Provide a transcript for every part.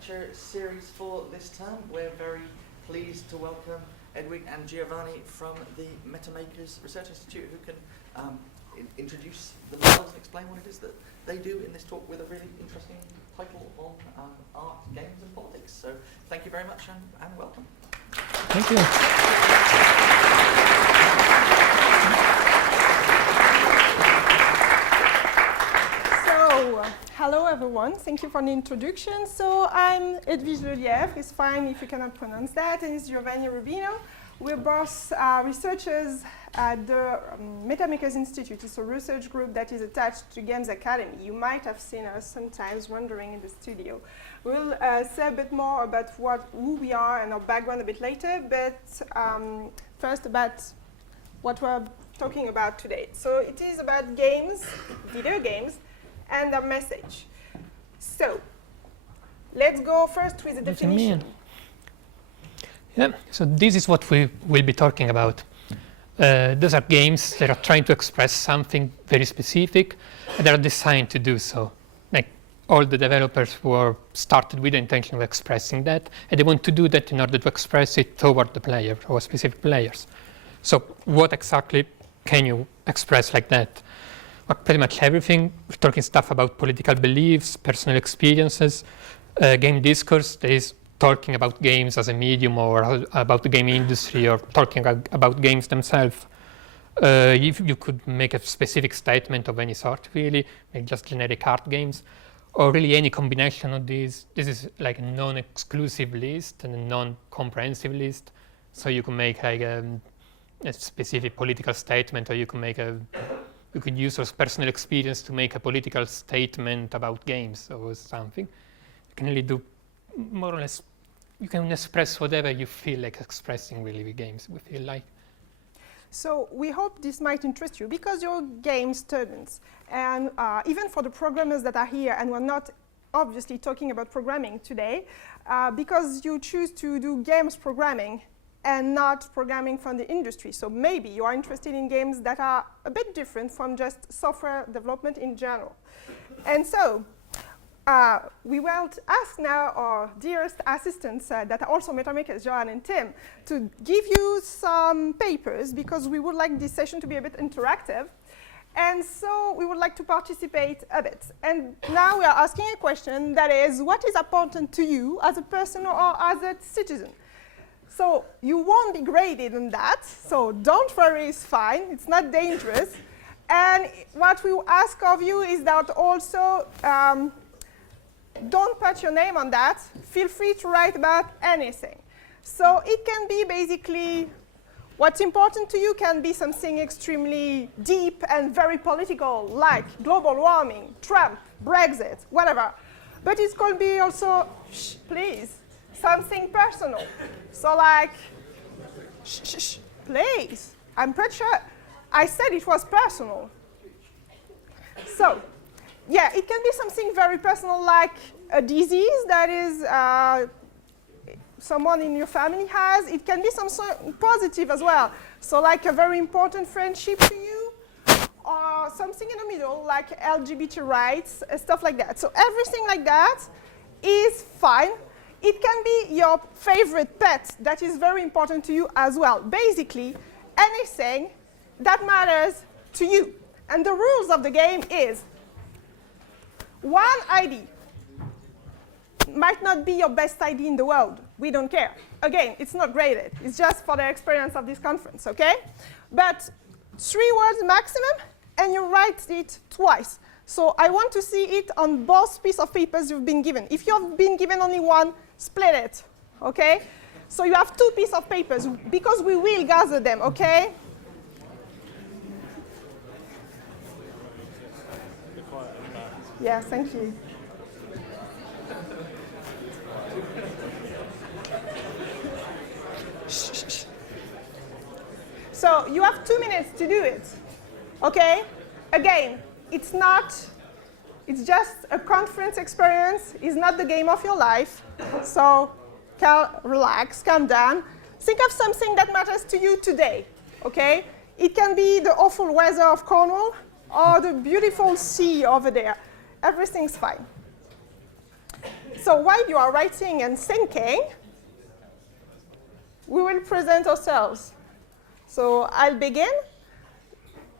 lecture series for this term. We're very pleased to welcome Edwige and Giovanni from the Metamakers Research Institute, who can introduce themselves and explain what it is that they do in this talk with a really interesting title on art, games and politics. So thank you very much and welcome. Thank you. So, hello everyone, thank you for the introduction. So I'm Edwige Lelièvre, it's fine if you cannot pronounce that, and it's Giovanni Rubino. We're both researchers at the Metamakers Institute. It's a research group that is attached to Games Academy. You might have seen us sometimes wandering in the studio. We'll say a bit more about who we are and our background a bit later, but first about what we're talking about today. So it is about games, video games, and their message. So let's go first with the definition. Yeah, so this is what we will be talking about. Those are games that are trying to express something very specific, and they are designed to do so. Like all the developers were started with the intention of expressing that, and they want to do that in order to express it toward the player or specific players. So what exactly can you express like that? Well, pretty much everything. We're talking stuff about political beliefs, personal experiences, game discourse. There is talking about games as a medium or about the game industry or talking about games themselves. If you could make a specific statement of any sort, really, like just generic art games, or really any combination of these. This is like a non-exclusive list and a non-comprehensive list. So you can make like a specific political statement, or you can make you could use your personal experience to make a political statement about games or something. You can really do more or less, you can express whatever you feel like expressing really with games, we feel like. So we hope this might interest you because you're game students. And even for the programmers that are here, and we're not obviously talking about programming today, because you choose to do games programming and not programming from the industry. So maybe you are interested in games that are a bit different from just software development in general. And so we will ask now our dearest assistants that are also Metamakers, Johan and Tim, to give you some papers because we would like this session to be a bit interactive. And so we would like to participate a bit. And now we are asking a question that is, what is important to you as a person or as a citizen? So you won't be graded on that, so don't worry, it's fine, it's not dangerous. And what we ask of you is that also don't put your name on that. Feel free to write about anything. So it can be basically, what's important to you can be something extremely deep and very political, like global warming, Trump, Brexit, whatever. But it could be also, shh, please, something personal. So like, shh, shh, shh, please. I'm pretty sure I said it was personal. So, yeah, it can be something very personal like a disease that is someone in your family has. It can be something positive as well. So like a very important friendship to you, or something in the middle like LGBT rights, stuff like that. So everything like that is fine. It can be your favorite pet that is very important to you as well. Basically, anything that matters to you. And the rules of the game is one ID might not be your best ID in the world. We don't care. Again, it's not graded. It's just for the experience of this conference, okay? But 3 words maximum, and you write it twice. So I want to see it on both pieces of papers you've been given. If you've been given only one, split it, okay? So you have 2 pieces of papers, because we will gather them, okay? Yeah, thank you. So you have 2 minutes to do it, okay? Again, it's just a conference experience. It's not the game of your life. So relax, calm down. Think of something that matters to you today, okay? It can be the awful weather of Cornwall or the beautiful sea over there. Everything's fine. So while you are writing and thinking, we will present ourselves. So I'll begin.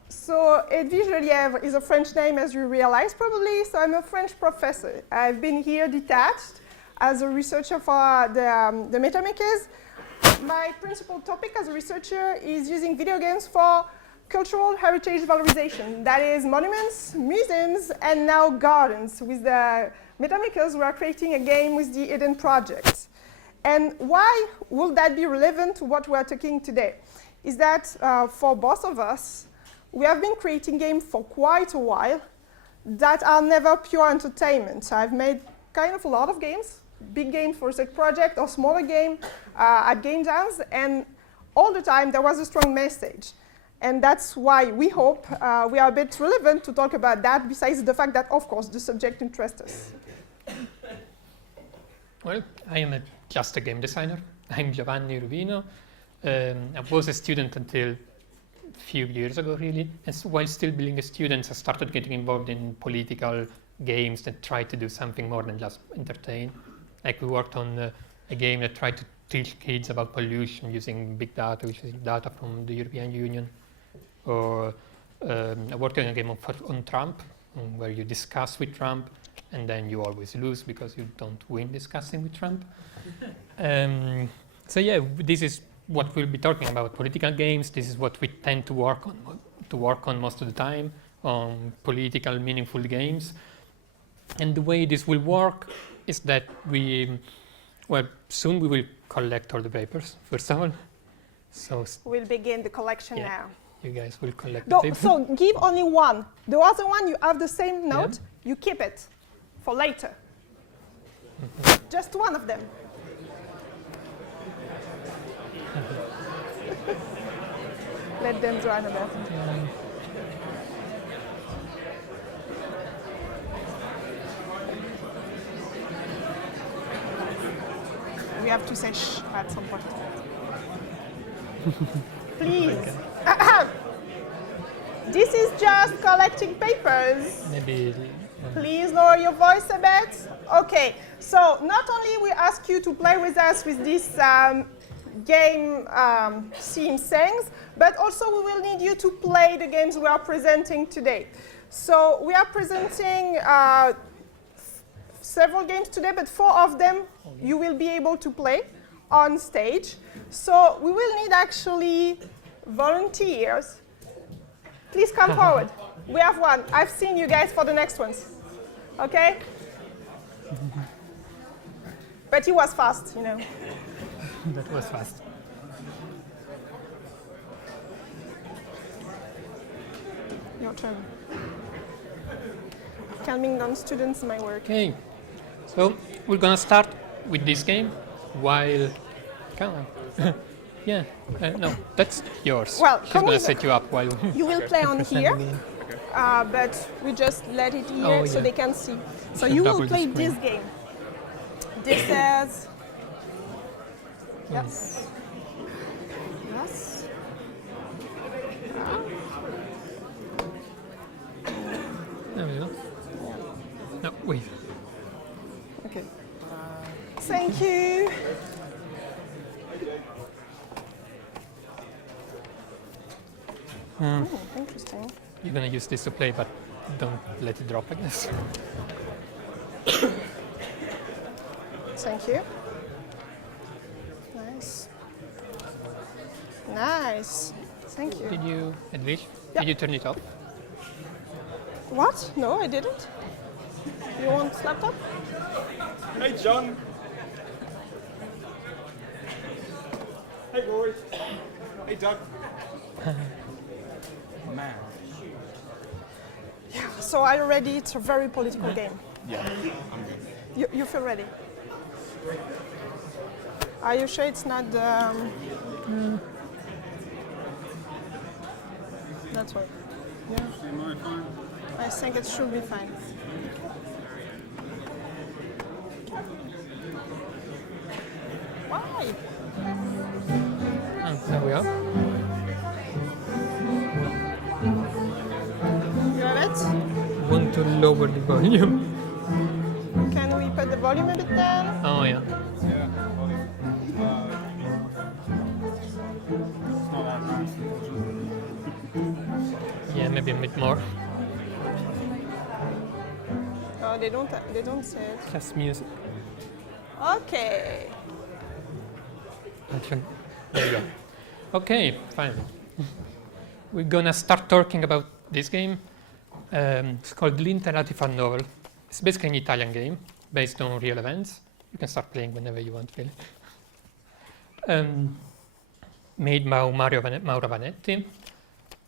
So Edwige Lelièvre is a French name, as you realize probably. So I'm a French professor. I've been here detached as a researcher for the Metamakers. My principal topic as a researcher is using video games for cultural heritage valorization. That is monuments, museums, and now gardens. With the Metamakers, we are creating a game with the Eden project. And why would that be relevant to what we are talking today? Is that for both of us, we have been creating games for quite a while that are never pure entertainment. So I've made kind of a lot of games, big games for research project or smaller game at game jams, and all the time there was a strong message. And that's why we hope we are a bit relevant to talk about that, besides the fact that, of course, the subject interests us. Well, I am just a game designer. I'm Giovanni Rubino. I was a student until a few years ago, really. And so while still being a student, I started getting involved in political games that tried to do something more than just entertain. Like we worked on a game that tried to teach kids about pollution using big data, which is data from the European Union. Or I worked on a game on Trump, where you discuss with Trump, and then you always lose because you don't win discussing with Trump. So yeah, this is what we'll be talking about, political games. This is what we tend to work on most of the time, on political, meaningful games. And the way this will work is that soon we will collect all the papers, first of all. So We'll begin the collection now. You guys will collect the papers. So give only one. The other one, you have the same note, you keep it for later. Just one of them. Let them draw another. We have to say shh at some point. Please. This is just collecting papers. Maybe. Please lower your voice a bit. Okay, so not only we ask you to play with us with this game theme things, but also we will need you to play the games we are presenting today. So we are presenting several games today, but 4 of them you will be able to play on stage. So we will need actually volunteers. Please come forward. We have one. I've seen you guys for the next ones. Okay? But he was fast, you know. That was fast. Your turn. Calming down students, my work. Okay, so we're gonna start with this game while. Come on. Yeah, no, that's yours. Well, she's gonna set you up while. You will play on here, but we just let it here so they can see. So you will play this game. This is. Yes. Yes. There we go. No, wait. Okay. Thank you. Interesting. You're gonna use this to play, but don't let it drop, I guess. Thank you. Nice. Nice. Thank you. Did you, Edwige? Yeah. Did you turn it off? What? No, I didn't. You want laptop? Hey, John. Hey, Rory. Hey, Doug. Man. Yeah. So are you ready? It's a very political game. Yeah, I'm good. You feel ready? Are you sure it's not the... That's right. Yeah. Am I fine? I think it should be fine. Why? Oh, there we are. You have it? Want to lower the volume? Can we put the volume a bit then? Oh yeah. Yeah. It's not that nice. Yeah, maybe a bit more. Oh, they don't say it. Just music. Okay. Actually, there you go. Okay, fine. We're gonna start talking about this game. It's called L'Internativa Novel. It's basically an Italian game based on real events. You can start playing whenever you want, really. Made by Mauro Vanetti.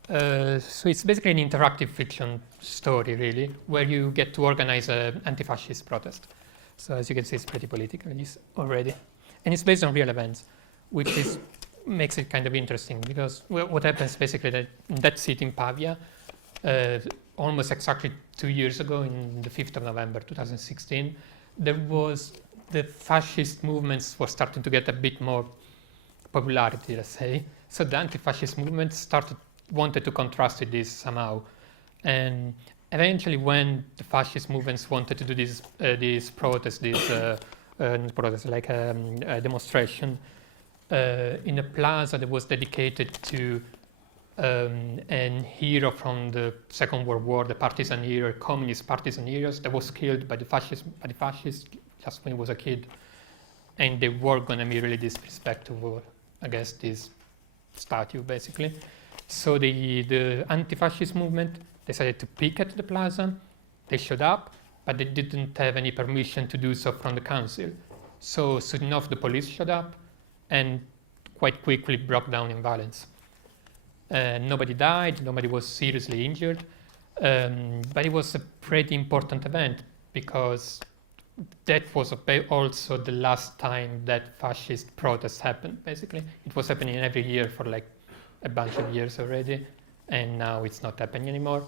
So it's basically an interactive fiction story, really, where you get to organize an anti-fascist protest. So as you can see, it's pretty political already. And it's based on real events, which makes it kind of interesting, because what happens basically that in that city in Pavia, almost exactly 2 years ago, in the 5th of November 2016, the fascist movements were starting to get a bit more popularity, let's say. So the anti-fascist movement wanted to contrast with this somehow. And eventually, when the fascist movements wanted to do this protest, like a demonstration, in a plaza that was dedicated to an hero from the Second World War, the partisan hero, a communist partisan hero that was killed by the fascists just when he was a kid. And they were going to be really disrespectful against this statue, basically. So the anti-fascist movement decided to picket the plaza. They showed up, but they didn't have any permission to do so from the council. So soon enough, the police showed up and quite quickly broke down in violence. Nobody died, nobody was seriously injured, but it was a pretty important event because that was also the last time that fascist protests happened, basically. It was happening every year for like a bunch of years already, and now it's not happening anymore,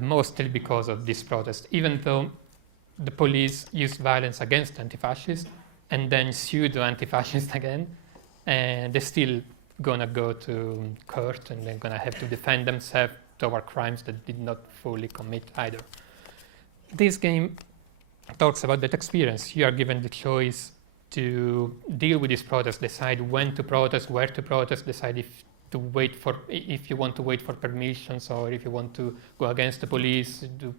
mostly because of this protest, even though the police used violence against anti-fascists and then sued the anti-fascists again, and they're still gonna go to court and they're gonna have to defend themselves toward crimes that did not fully commit either. This game talks about that experience. You are given the choice to deal with this protest, decide when to protest, where to protest, decide if you want to wait for permissions or if you want to go against the police, do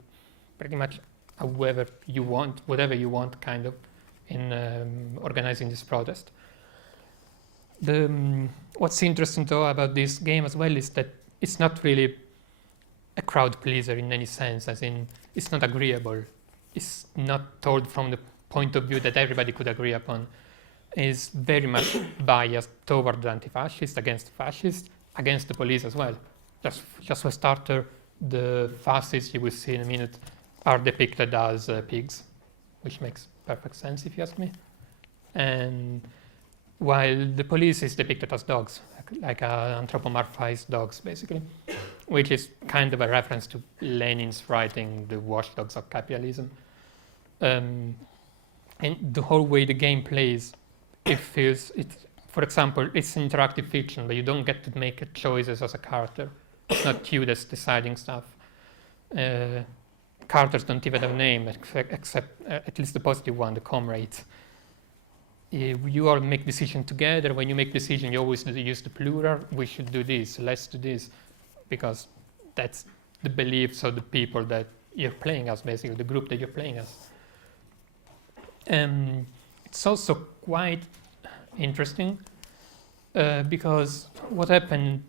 pretty much whatever you want, kind of, in organizing this protest. What's interesting, though, about this game as well is that it's not really a crowd pleaser in any sense, as in it's not agreeable. It's not told from the point of view that everybody could agree upon. Is very much biased toward the anti-fascists, against fascists, against the police as well. Just for a starter, the fascists you will see in a minute are depicted as pigs, which makes perfect sense if you ask me. And while the police is depicted as dogs, like anthropomorphized dogs, basically, which is kind of a reference to Lenin's writing, The Watchdogs of Capitalism. And the whole way the game plays, for example, it's interactive fiction, but you don't get to make choices as a character. It's not you that's deciding stuff. Characters don't even have a name, except at least the positive one, the comrades. You all make decisions together. When you make decisions, you always use the plural. We should do this, let's do this, because that's the beliefs of the people that you're playing as, basically, the group that you're playing as. It's also quite interesting because what happened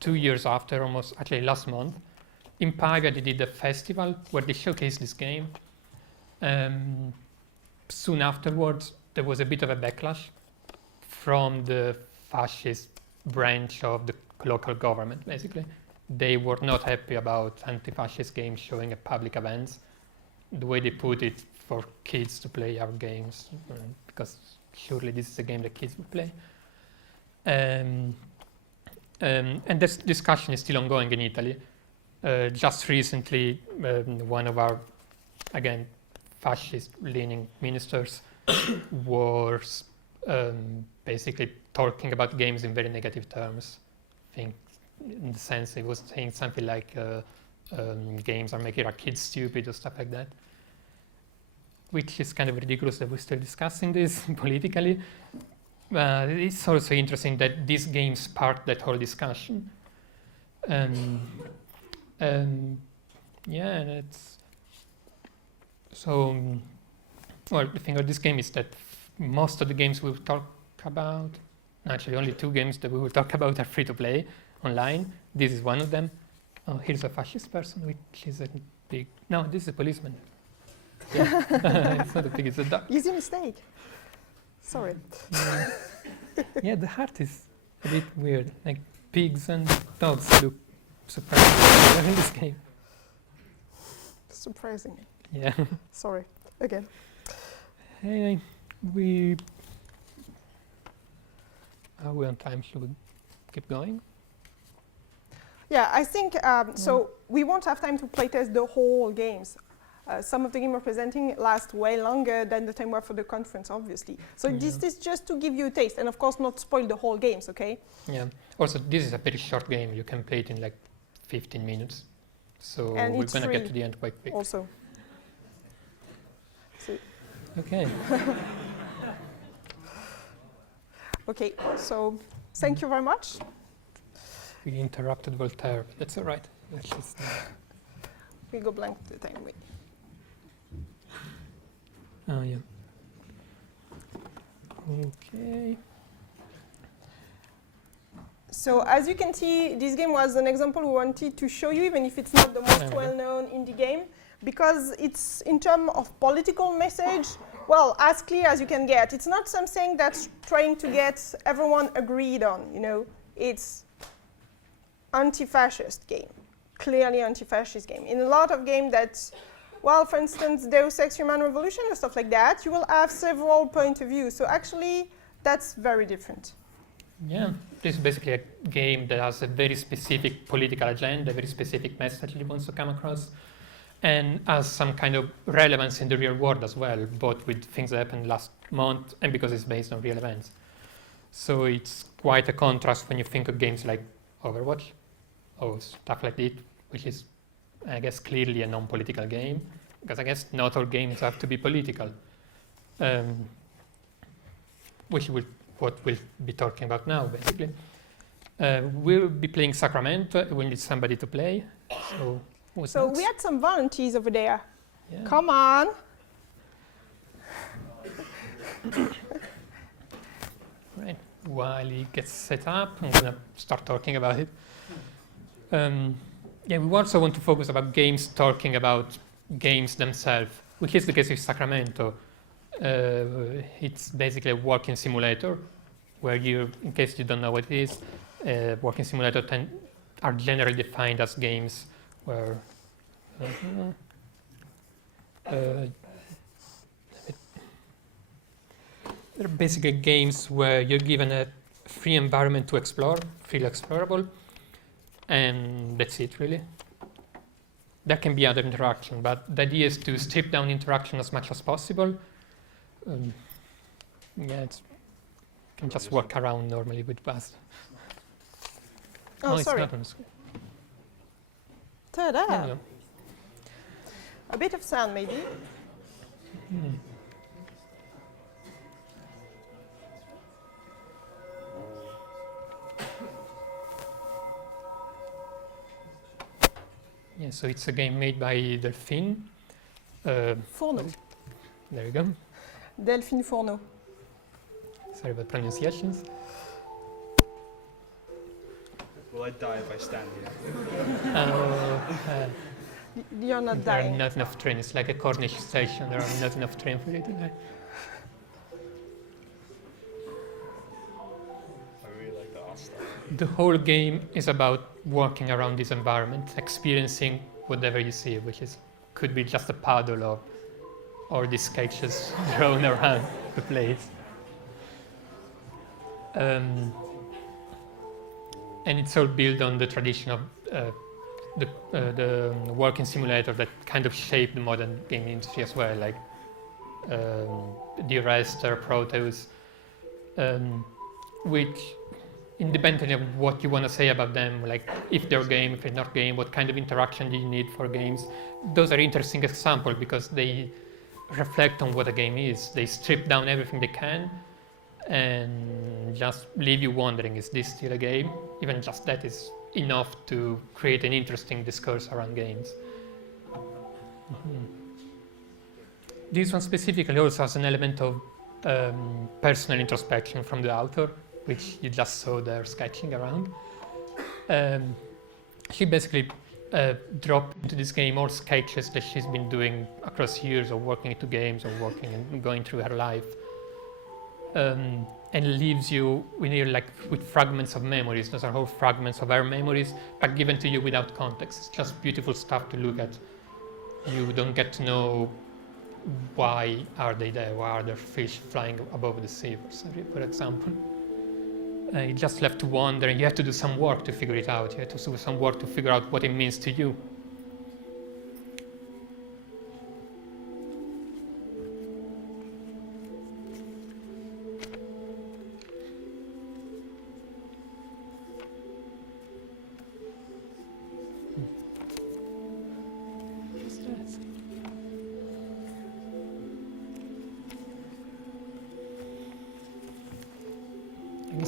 2 years after, almost actually last month, in Pavia they did a festival where they showcased this game. Soon afterwards, there was a bit of a backlash from the fascist branch of the local government, basically. They were not happy about anti-fascist games showing at public events, the way they put it, for kids to play our games, because surely this is a game that kids would play. And this discussion is still ongoing in Italy. Just recently, one of our, again, fascist-leaning ministers was basically talking about games in very negative terms. I think, in the sense, he was saying something like games are making our kids stupid or stuff like that. which is kind of ridiculous that we're still discussing this politically. It's also interesting that this game sparked that whole discussion. Yeah, that's so. Well, the thing about this game is that most of the games we'll talk about, actually only 2 games that we will talk about are free to play online. This is one of them. Oh, here's a fascist person, which is a pig. No, this is a policeman. Yeah. It's not a pig, it's a duck. Easy mistake. Sorry. Yeah, the heart is a bit weird. Like pigs and dogs look surprising in this game. Surprising. Yeah. Sorry. Again. Hey, are we on time? Should we keep going? Yeah, I think so. We won't have time to playtest the whole games. Some of the games we're presenting last way longer than the time we have for the conference, obviously. So this is just to give you a taste, and of course not spoil the whole games, okay? Yeah. Also, this is a very short game. You can play it in like 15 minutes. So And we're it's gonna free get to the end quite quick. Also. So, Okay. okay, so thank you very much. We interrupted Voltaire, but that's all right. Let's just, We go blank the time. Wait. oh yeah. Okay. So as you can see, this game was an example we wanted to show you, even if it's not the most well-known indie game, because it's in terms of political message, well, as clear as you can get. It's not something that's trying to get everyone agreed on, you know. It's anti-fascist game, clearly anti-fascist game. In a lot of games that, well, for instance, Deus Ex Human Revolution or stuff like that, you will have several point of view. So actually, that's very different. Yeah, this is basically a game that has a very specific political agenda, a very specific message it wants to come across, and has some kind of relevance in the real world as well, both with things that happened last month and because it's based on real events. So it's quite a contrast when you think of games like Overwatch or stuff like that, which is, I guess, clearly a non-political game, because I guess not all games have to be political, which will what we'll be talking about now, basically. We'll be playing Sacramento. We need somebody to play. So, So we had some volunteers over there. Yeah. Come on. Right. While he gets set up, I'm gonna start talking about it. Yeah, we also want to focus about games talking about games themselves, which is the case with Sacramento. It's basically a walking simulator where you, in case you don't know what it is, walking simulators are generally defined as games where they're basically games where you're given a free environment to explore, freely explorable, and that's it really. There can be other interaction, but the idea is to strip down interaction as much as possible. Yeah, you can just walk around normally with bus. Oh, It's sorry. not on the screen. Ta-da. Yeah, yeah. A bit of sound, maybe. Yeah, so it's a game made by Delphine. Fourneau. There you go. Delphine Fourneau. Sorry about pronunciations. Will I die if I stand here? You're not There are dying. not enough trains. It's like a Cornish station. There are not enough trains for you to die. I really like the art style. The whole game is about walking around this environment, experiencing whatever you see, which is could be just a puddle or these sketches thrown around the place. And it's all built on the tradition of the walking simulator that kind of shaped the modern game industry as well, like the Raster, Proteus, which, independently of what you want to say about them, like if they're game, if they're not game, what kind of interaction do you need for games, those are interesting examples because they reflect on what a game is. They strip down everything they can and just leave you wondering, is this still a game? Even just that is enough to create an interesting discourse around games. This one specifically also has an element of personal introspection from the author, which you just saw there sketching around. She basically dropped into this game all sketches that she's been doing across years of working into games or working and going through her life, and leaves you with fragments of memories. Those are whole fragments of her memories, but given to you without context. It's just beautiful stuff to look at. You don't get to know why are they there, why are there fish flying above the sea, for example. You just left to wonder, and you have to do some work to figure it out. You have to do some work to figure out what it means to you.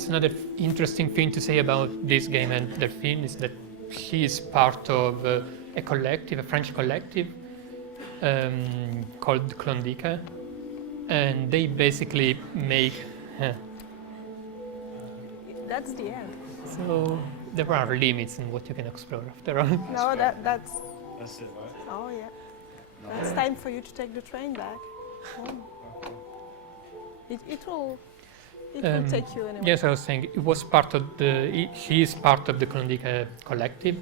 Another interesting thing to say about this game and Delphine is that she is part of a collective, a French collective called Klondike, and they basically make. That's the end. So there are limits in what you can explore after all. No, that's. That's it, right? Oh yeah. It's time for you to take the train back. It will. It will take you anywhere. Yes, I was saying it was part of she is part of the Klondike collective,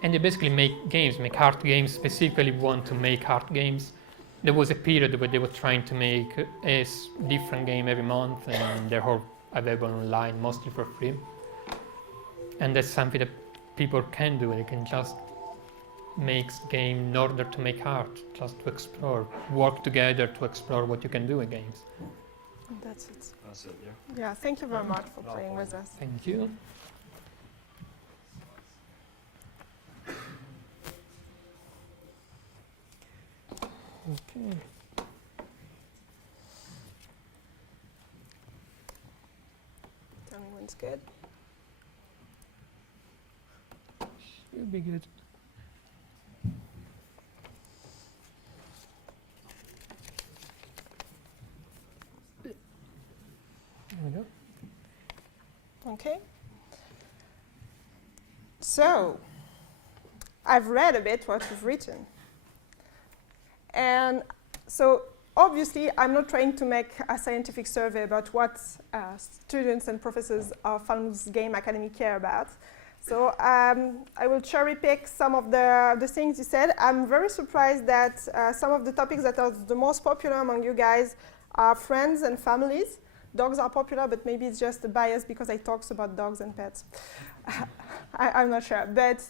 and they basically make games, make art games, specifically want to make art games. There was a period where they were trying to make a different game every month, and they're all available online, mostly for free. And that's something that people can do. They can just make game in order to make art, just to explore, work together to explore what you can do in games. That's it. That's it, yeah. Yeah, thank you very much for playing with us. Thank you. Okay. Tell me when it's good. Should be good. There we go. Okay. So, I've read a bit what you've written. And so, obviously, I'm not trying to make a scientific survey about what students and professors of Falmouth Game Academy care about. So, I will cherry pick some of the things you said. I'm very surprised that some of the topics that are the most popular among you guys are friends and families. Dogs are popular, but maybe it's just a bias because I talk about dogs and pets. I'm not sure. But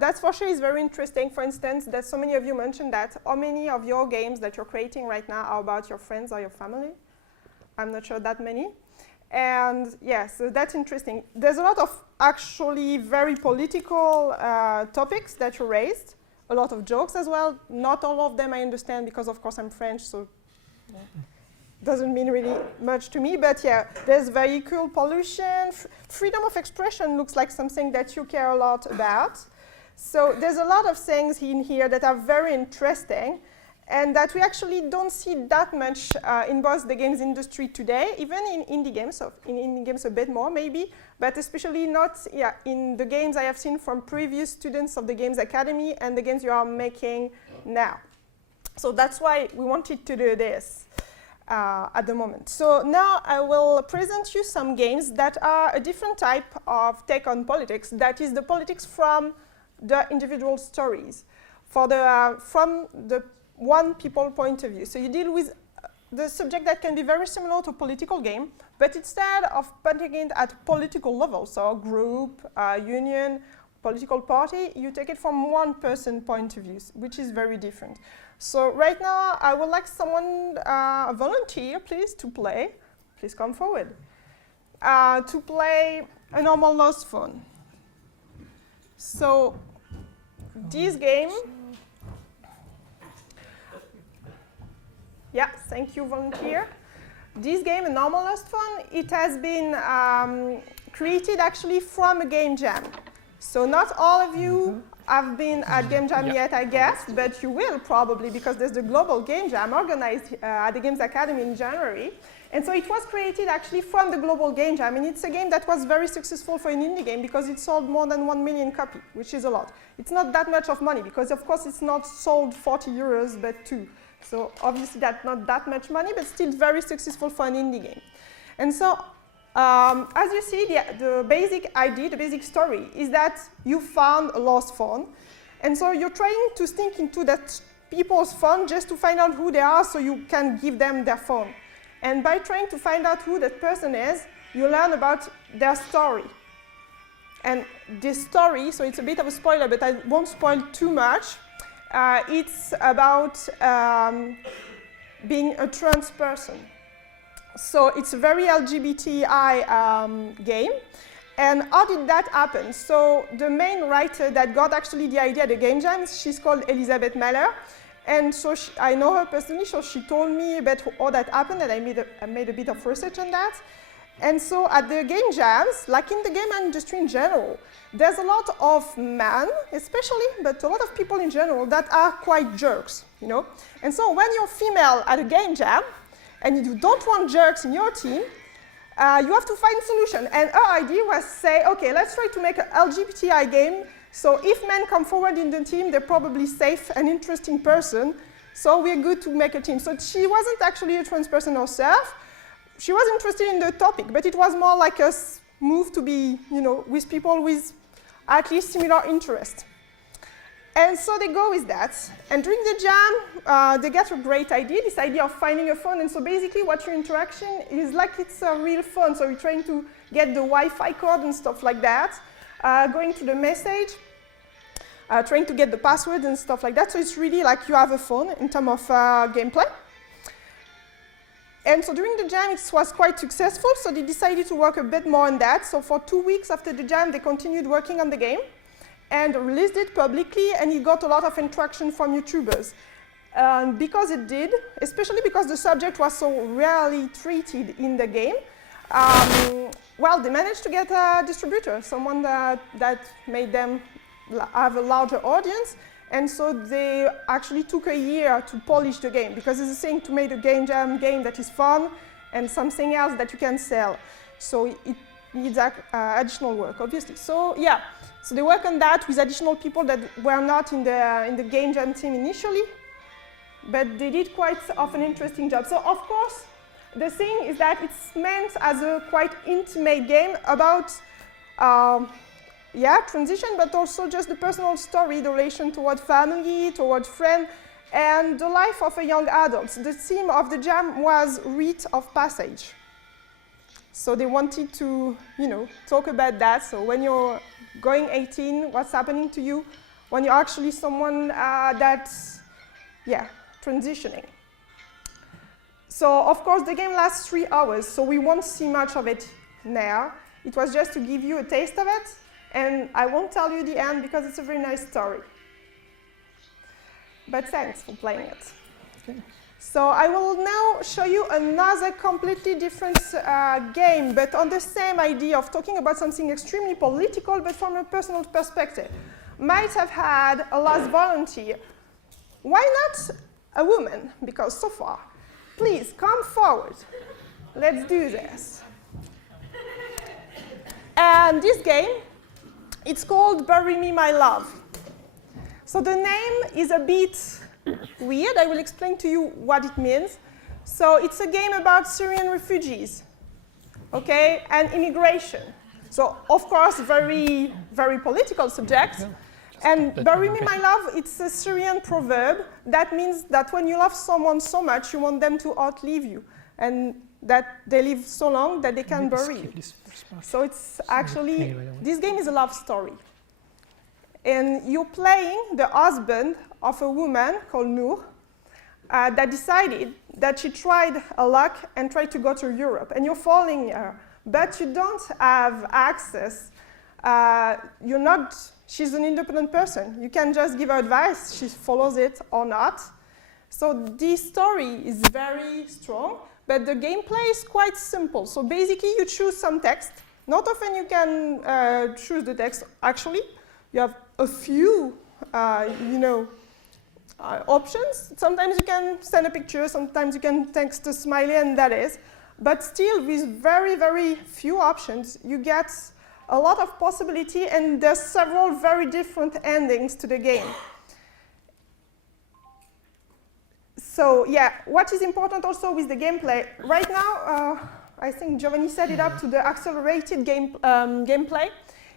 that's for sure is very interesting. For instance, that so many of you mentioned that how many of your games that you're creating right now are about your friends or your family? I'm not sure that many. And yes, so that's interesting. There's a lot of actually very political topics that you raised, a lot of jokes as well. Not all of them I understand because, of course, I'm French, so yeah. Doesn't mean really much to me, but yeah, there's vehicle pollution. Freedom of expression looks like something that you care a lot about. So there's a lot of things in here that are very interesting and that we actually don't see that much in both the games industry today, even in indie games, so in indie games a bit more maybe, but especially not in the games I have seen from previous students of the Games Academy and the games you are making now. So that's why we wanted to do this. At the moment. So now I will present you some games that are a different type of take on politics, that is the politics from the individual stories, from the one people point of view. So you deal with the subject that can be very similar to a political game, but instead of putting it at political level, so group, union, political party, you take it from one person point of view, which is very different. So right now, I would like someone, a volunteer, please, to play. Please come forward. To play a normal lost phone. So this game Yeah, thank you, volunteer. This game, A Normal Lost Phone, it has been created actually from a game jam. So not all of you have been at Game Jam yet, I guess, but you will probably, because there's the global game jam organized at the Games Academy in January. And so it was created actually from the global game jam, and it's a game that was very successful for an indie game because it sold more than 1 million copies, which is a lot. It's not that much of money because, of course, it's not sold 40 euros, but 2. So obviously that's not that much money, but still very successful for an indie game. And so as you see, the basic idea, the basic story is that you found a lost phone. And so you're trying to sneak into that people's phone just to find out who they are so you can give them their phone. And by trying to find out who that person is, you learn about their story. And this story, so it's a bit of a spoiler, but I won't spoil too much. It's about being a trans person. So it's a very LGBTI game. And how did that happen? So the main writer that got actually the idea of the game jam, she's called Elizabeth Meller. And so I know her personally, so she told me about how that happened, and I made a bit of research on that. And so at the game jams, like in the game industry in general, there's a lot of men, especially, but a lot of people in general that are quite jerks, you know? And so when you're female at a game jam, and you don't want jerks in your team, you have to find a solution. And her idea was say, okay, let's try to make an LGBTI game. So if men come forward in the team, they're probably safe and interesting person. So we're good to make a team. So she wasn't actually a trans person herself. She was interested in the topic, but it was more like a move to be, you know, with people with at least similar interests. And so they go with that. And during the jam, they get a great idea, this idea of finding a phone. And so basically what your interaction is like it's a real phone. So you're trying to get the Wi-Fi code and stuff like that, going to the message, trying to get the password and stuff like that. So it's really like you have a phone in terms of gameplay. And so during the jam, it was quite successful. So they decided to work a bit more on that. So for 2 weeks after the jam, they continued working on the game and released it publicly, and it got a lot of interaction from YouTubers. Because it did, especially because the subject was so rarely treated in the game, well, they managed to get a distributor, someone that made them have a larger audience, and so they actually took a year to polish the game, because it's a thing to make a game jam game that is fun and something else that you can sell. So it needs additional work, obviously. So yeah. So they work on that with additional people that were not in the game jam team initially, but they did quite an interesting job. So of course, the thing is that it's meant as a quite intimate game about, transition, but also just the personal story, the relation toward family, toward friends, and the life of a young adult. The theme of the jam was rite of passage. So they wanted to, you know, talk about that. So when you're going 18, what's happening to you when you're actually someone that's, transitioning. So of course the game lasts 3 hours, so we won't see much of it now. It was just to give you a taste of it, and I won't tell you the end because it's a very nice story. But thanks for playing it. Okay. So I will now show you another completely different game, but on the same idea of talking about something extremely political, but from a personal perspective. Might have had a last volunteer. Why not a woman? Because so far. Please, come forward. Let's do this. And this game, it's called Bury Me, My Love. So the name is a bit weird. I will explain to you what it means. So it's a game about Syrian refugees, okay, and immigration. So of course, very, very political subject. And bury me, my love, it's a Syrian proverb that means that when you love someone so much, you want them to outlive you, and that they live so long that they can bury you. So it's actually, this game is a love story. And you're playing the husband of a woman called Noor that decided that she tried her luck and tried to go to Europe. And you're following her, but you don't have access. She's an independent person. You can just give her advice. She follows it or not. So this story is very strong, but the gameplay is quite simple. So basically, you choose some text. Not often you can choose the text. Actually, you have a few, options. Sometimes you can send a picture. Sometimes you can text a smiley, and that is. But still, with very, very few options, you get a lot of possibility, and there's several very different endings to the game. So yeah, what is important also with the gameplay, right now, I think Giovanni set it up to the accelerated gameplay.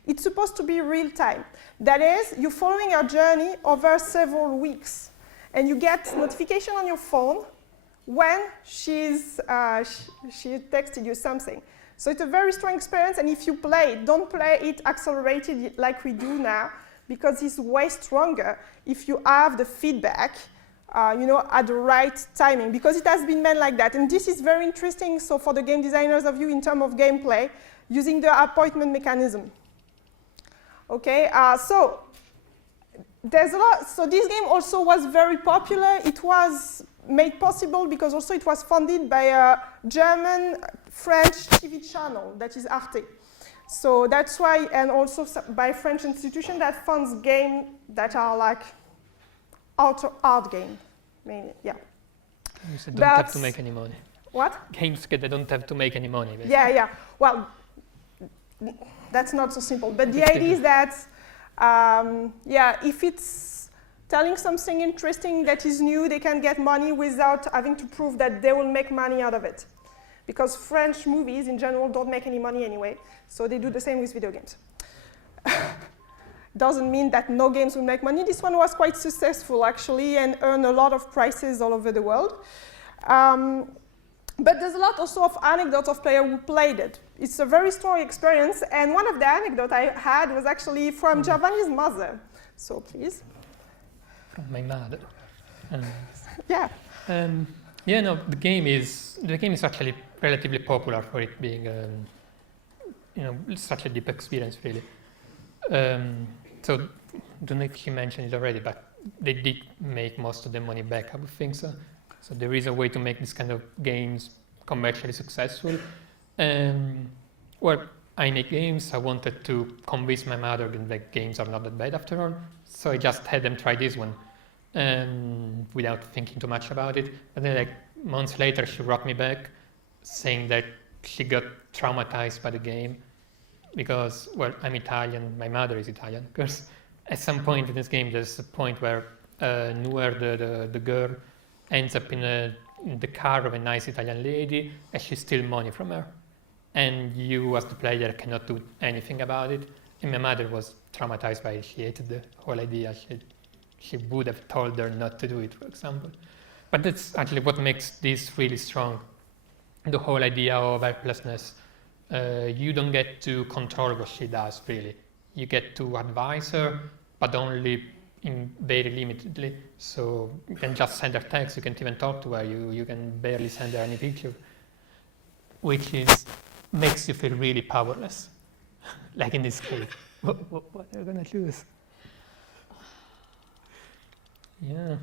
It's supposed to be real time. That is, you're following a journey over several weeks, and you get notification on your phone when she texted you something. So it's a very strong experience, and if you play it, don't play it accelerated like we do now, because it's way stronger if you have the feedback at the right timing, because it has been made like that. And this is very interesting, so for the game designers of you in terms of gameplay, using the appointment mechanism. Okay, so there's a lot. So this game also was very popular. It was made possible because also it was funded by a German-French TV channel, that is Arte. So that's why, and also by a French institution that funds games that are like art game, mainly, yeah. Games that don't have to make any money. What? Games that don't have to make any money. Basically. Yeah. Well, that's not so simple. But the idea is that, if it's telling something interesting that is new, they can get money without having to prove that they will make money out of it. Because French movies, in general, don't make any money anyway. So they do the same with video games. Doesn't mean that no games will make money. This one was quite successful, actually, and earned a lot of prizes all over the world. But there's a lot also of anecdotes of players who played it. It's a very strong experience, and one of the anecdotes I had was actually from Giovanni's mother. So please. From my mother. Yeah. The game is actually relatively popular for it being, such a deep experience, really. So, I don't know if she mentioned it already, but they did make most of the money back, I would think so. So there is a way to make this kind of games commercially successful. I make games. I wanted to convince my mother that games are not that bad after all. So I just had them try this one without thinking too much about it. And then months later, she wrote me back saying that she got traumatized by the game because, I'm Italian, my mother is Italian. Because at some point in this game, there's a point where Noor, the girl, ends up in the car of a nice Italian lady, and she steals money from her. And you, as the player, cannot do anything about it. And my mother was traumatized by it. She hated the whole idea. She would have told her not to do it, for example. But that's actually what makes this really strong. The whole idea of helplessness. You don't get to control what she does, really. You get to advise her, but only very limitedly. So you can just send her text, you can't even talk to her, you can barely send her any picture, which makes you feel really powerless. Like in this case. What are you going to choose? Yeah.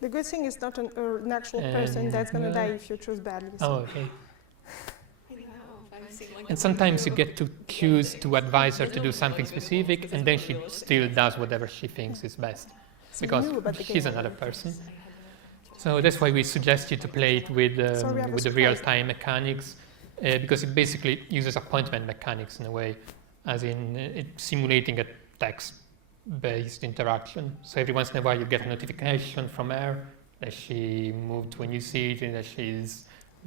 The good thing is not an actual person that's going to die if you choose badly. So. Oh, okay. And sometimes you get to choose to advise her to do something specific, and then she still does whatever she thinks is best, because she's another person. So that's why we suggest you to play it with the real-time mechanics, because it basically uses appointment mechanics in a way, as in simulating a text-based interaction. So every once in a while you get a notification from her that she moved to a new city, that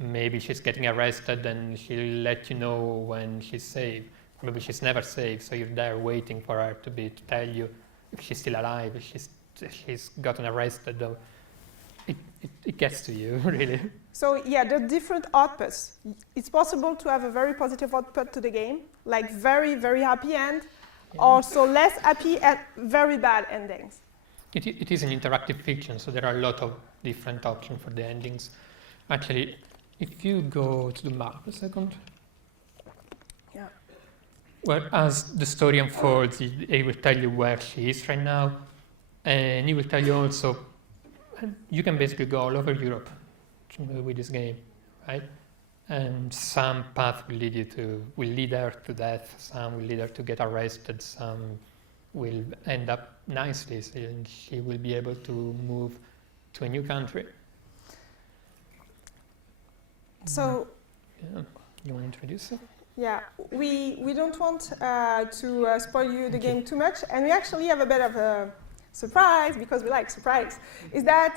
maybe she's getting arrested, and she'll let you know when she's safe. Maybe she's never safe, so you're there waiting for her to tell you if she's still alive, if she's gotten arrested. It gets to you, really. So yeah, there are different outputs. It's possible to have a very positive output to the game, like very, very happy end, also less happy and very bad endings. It is an interactive fiction, so there are a lot of different options for the endings. Actually, if you go to the map a second. Yeah. Well, as the story unfolds, it will tell you where she is right now, and it will tell you also you can basically go all over Europe with this game, right? And some path will lead her to death, some will lead her to get arrested, some will end up nicely, and she will be able to move to a new country. So, Yeah. You want to introduce it? yeah, we don't want to spoil you the game too much, and we actually have a bit of a surprise, because we like surprise, is that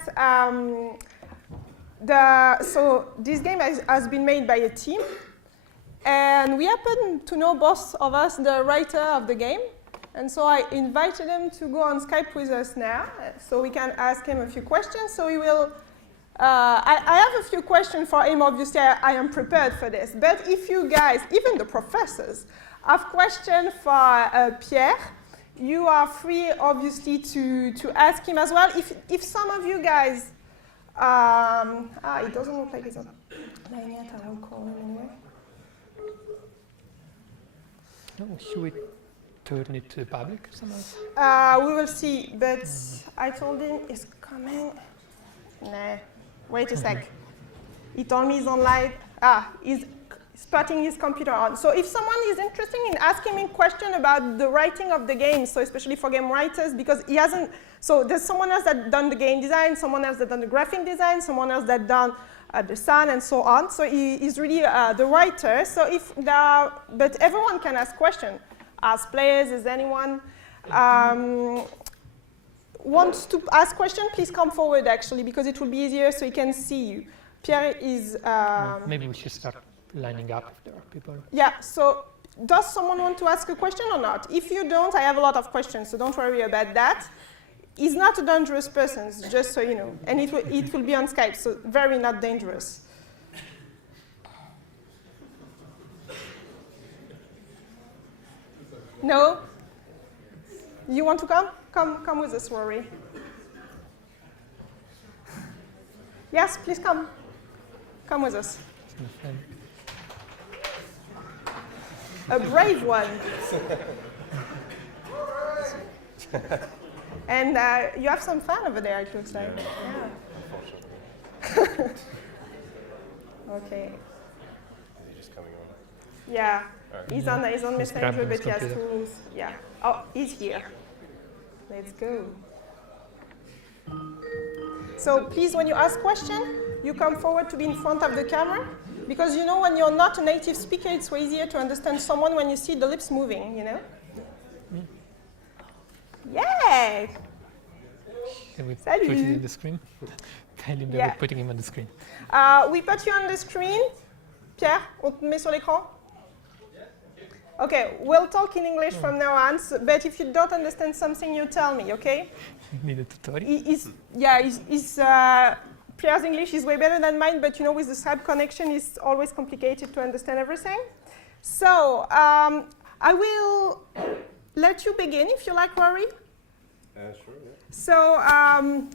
so this game has been made by a team, and we happen to know both of us the writer of the game, and so I invited him to go on Skype with us now, so we can ask him a few questions. So he will. I have a few questions for him. Obviously, I am prepared for this. But if you guys, even the professors, have questions for Pierre, you are free, obviously, to ask him as well. If some of you guys, it doesn't look like it's on line yet. I will call him anyway. Oh, should we turn it to public somehow? We will see. But I told him it's coming. Nah. Wait a sec. He told me he's online. He's putting his computer on. So if someone is interested in asking me a question about the writing of the game, so especially for game writers, because he hasn't, so there's someone else that done the game design, someone else that done the graphic design, someone else that done the sound and so on. So he's really the writer. So if there are, but everyone can ask questions. As players, as anyone wants to ask question, please come forward actually, because it will be easier so he can see you. Pierre is... Maybe we should start lining up if there are people. Yeah, so does someone want to ask a question or not? If you don't, I have a lot of questions, so don't worry about that. He's not a dangerous person, just so you know. And it will be on Skype, so very not dangerous. No? You want to come? Come with us, Rory. Yes, please come. Come with us. A brave one. And you have some fun over there, it looks like. Yeah. Okay. Is he just coming on? Yeah. Right. He's on Messenger, grab but his he has computer. tools. Yeah. Oh, he's here. Let's go. So please, when you ask question, you come forward to be in front of the camera, because you know when you're not a native speaker, it's way easier to understand someone when you see the lips moving, you know? Yay! Can we Salut. put it on the screen? Tell him that Yeah. we're putting him on the screen. We put you on the screen. Pierre, on te met sur l'écran? Okay, we'll talk in English from now on, but if you don't understand something, you tell me, okay? Need a tutorial? Pierre's English is way better than mine, but you know, with the Skype connection, it's always complicated to understand everything. So, I will let you begin if you like, Rory. Sure, yeah. So,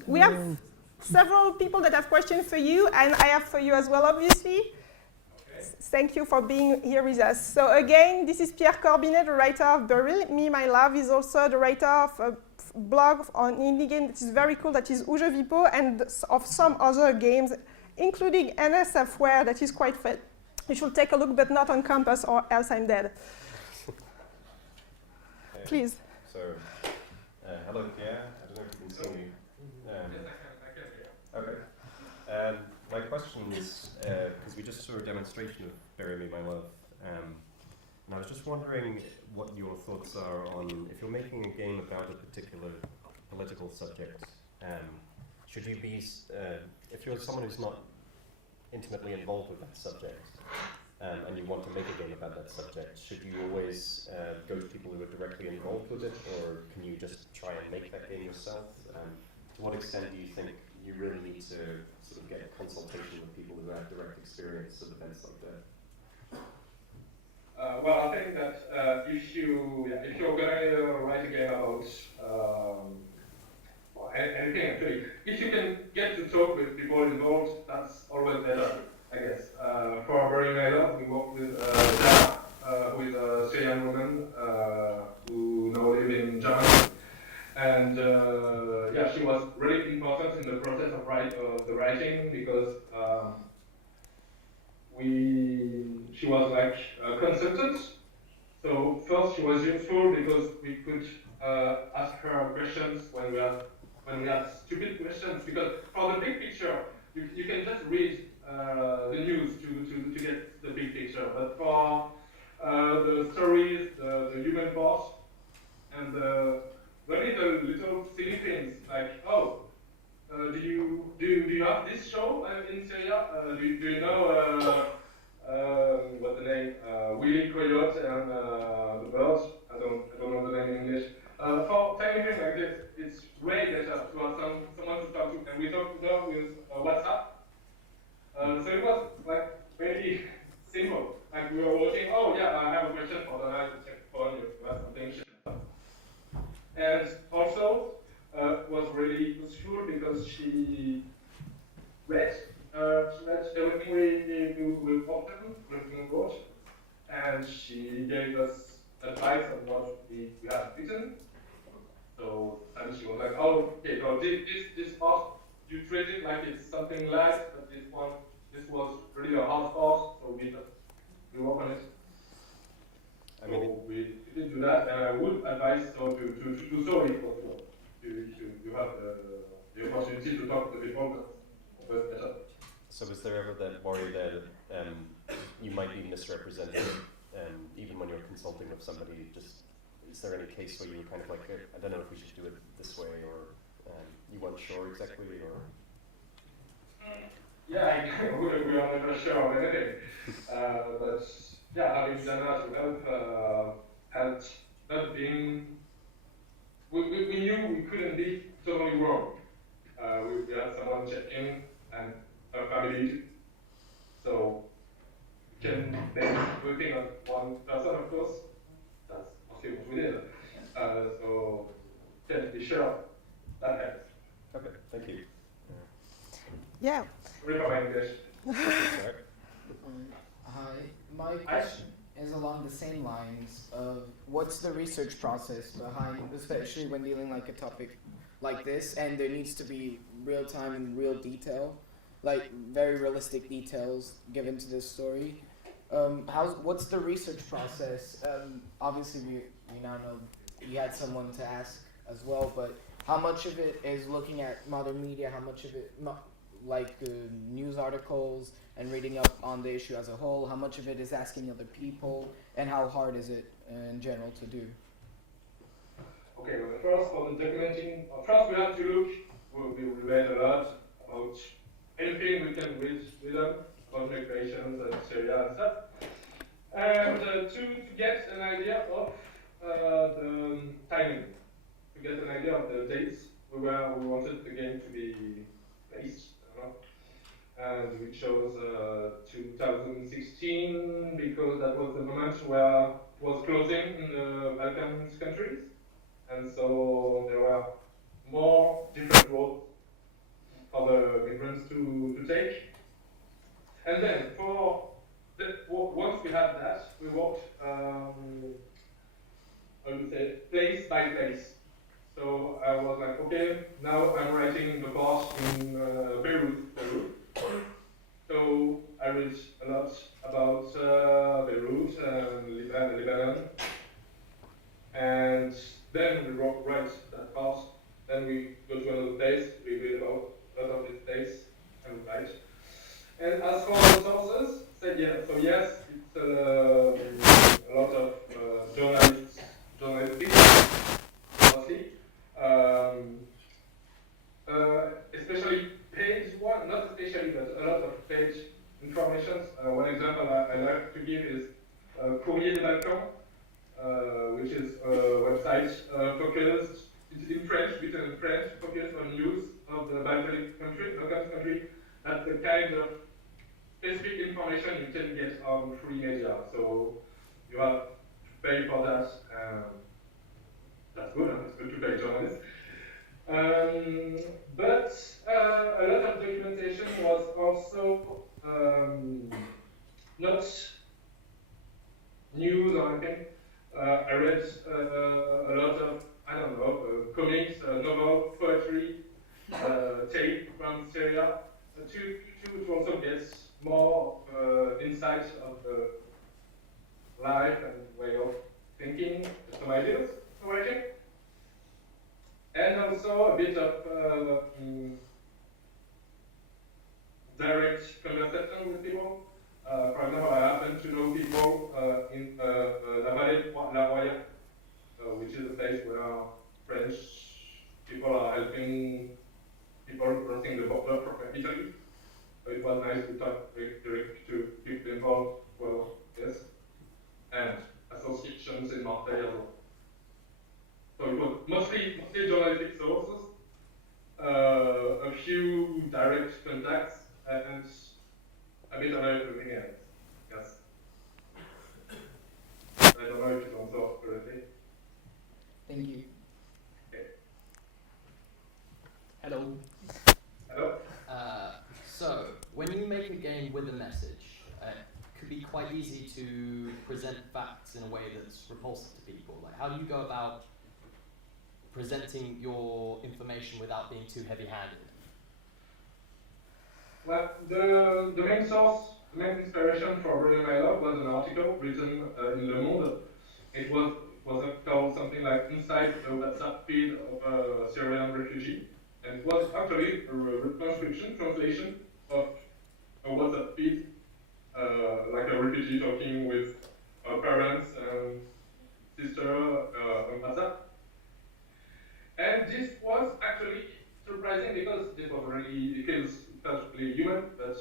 we have several people that have questions for you, and I have for you as well, obviously. Thank you for being here with us. So again, this is Pierre Corbinet, the writer of Beryl. Me, my love, is also the writer of a blog on indie game that is very cool, that is Ujo Vipo, and of some other games, including NSFware, that is quite fun. You should take a look, but not on campus, or else I'm dead. Please. So, hello Pierre, I don't know if you can see me. Okay. My question is, because we just saw a demonstration of Bury Me, My Love, and I was just wondering what your thoughts are on, if you're making a game about a particular political subject, should you be, if you're someone who's not intimately involved with that subject, and you want to make a game about that subject, should you always go to people who are directly involved with it, or can you just try and make that game yourself? To what extent do you think you really need to sort of get consultation with people who have direct experience of events like that? Well, I think that if you're going to write a game about anything actually, if you can get to talk with people involved, that's always better, I guess. For Bury My Love, we worked with Dana, who is a Syrian woman who now lives in Germany. And yeah, she was really important in the process of like a consultant. So first she was useful because we could ask her questions when we had stupid questions. Because for the big picture, you can just read the news to get the big picture. But for the stories, the human part, and the little silly things like, oh, do you have this show in Syria? Do you know what's the name? Willy Coyote and the birds. I don't know the name in English. For anything like this, it's way better to have someone to talk to, and we talked to her with WhatsApp. So it was like really simple. Like we were watching. Oh yeah, I have a question for the night. Check phone. You have something. And also was really useful because she read everything we wrote, and she gave us advice on what we had written. So and she was like, oh, okay, so this part, you treat it like it's something light, but this was really a hard part, so we work on it. I mean, so we did do that, and I would advise so to do so if possible. You have the opportunity to talk to the people, but better. so was there ever that worry that you might be misrepresented, even when you're consulting with somebody? Just is there any case where you were kind of like, I don't know if we should do it this way, or you weren't sure exactly, or? Yeah, we are never sure of anything, but yeah, having done that helped not being. We knew we couldn't be totally wrong. We had someone check in and a family, so we can make everything on one person, of course. That's mostly what we did. So can be sure that helps. Okay, thank you. Yeah. Sorry for my English. Hi, my question is along the same lines of what's the research process behind, especially when dealing like a topic like this, and there needs to be real time and real detail, like very realistic details given to this story. What's the research process? Obviously, we now know you had someone to ask as well, but how much of it is looking at modern media? How much of it, like news articles and reading up on the issue as a whole? How much of it is asking other people? And how hard is it in general to do? Okay, well, first for the documenting, first we have to look, we read a lot about anything we can read them, about migrations and Syria and stuff. And to get an idea of the timing, to get an idea of the dates where we wanted the game to be based. And we chose 2016 because that was the moment where it was closing in the Balkan countries. And so there were more different roads for the migrants to take. And then once we had that, we walked, I would say, place by place. So I was like, okay, now I'm writing the part in Beirut, Peru. So I read a lot about Beirut and Lebanon. And then we write that part. Then we go to another place, we read about a lot of this place, and write. And as for the sources, so yes, it's a lot of journalistic, mostly. Especially page one, not especially, but a lot of page information. One example I like to give is Courrier des Balkans, which is a website focused, it's in French, written in French, focused on news of the Balkan country. That's the kind of specific information you can get on free media. So you have to pay for that. That's good, huh? It's good to pay journalists. But a lot of documentation was also not news or anything. I read a lot of, I don't know, comics, novel, poetry, tape from Syria, to also get more insight of easy to present facts in a way that's repulsive to people? Like, how do you go about presenting your information without being too heavy-handed? Well, the main source, the main inspiration for Brilliant My Love was an article written in Le Monde. It was called something like Inside the WhatsApp feed of a Syrian refugee. And it was actually a reconstruction, translation of a WhatsApp feed, like a refugee talking with parents and sister on WhatsApp. And this was actually surprising because this was really, it feels perfectly human, but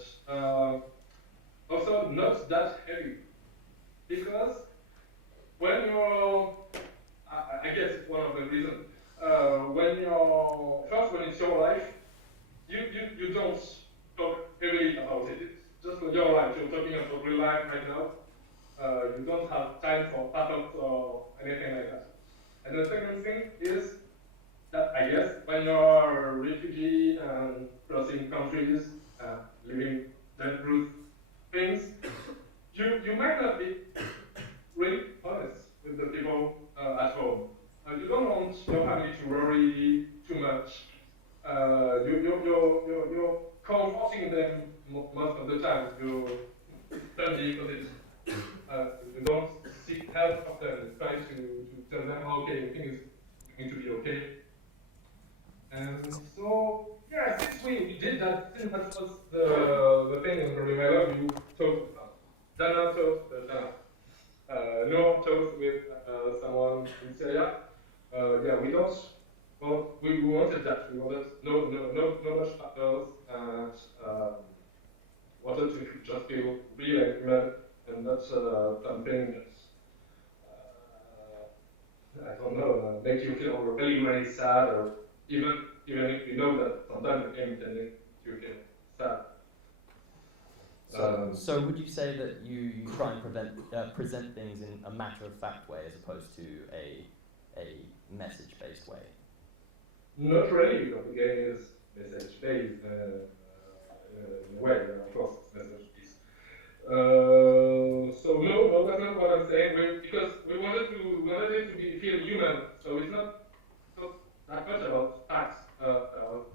also not that heavy. Because when you're, I guess it's one of the reasons, when it's your life, you don't talk heavily about it. It's just when your life, you're talking about real life right now. You don't have time for pathos or anything like that. And the second thing is that, I guess, when you're a refugee and crossing countries, living dangerous things, you might not be really honest with the people at home. You don't want your family to worry too much. You're comforting them most of the time. You tell the opposite. You don't seek help of them. Try to tell them, okay, things is going to be okay. And so, yeah, since we did that, since that was the thing in Rubino, you talked about Dana Noah talked with someone in Syria. Yeah, we don't. Well, we wanted that. We wanted no much factors and wanted to just feel real and human, and not something that I don't know make you feel really sad, or even if you know that sometimes the game can make you feel sad. So would you say that you try and present things in a matter-of-fact way as opposed to a message-based way? Not really, because the game is message-based in a way, of course, it's message-based. So no, that's not what I'm saying. Because we wanted it to feel human. So it's not that much about facts,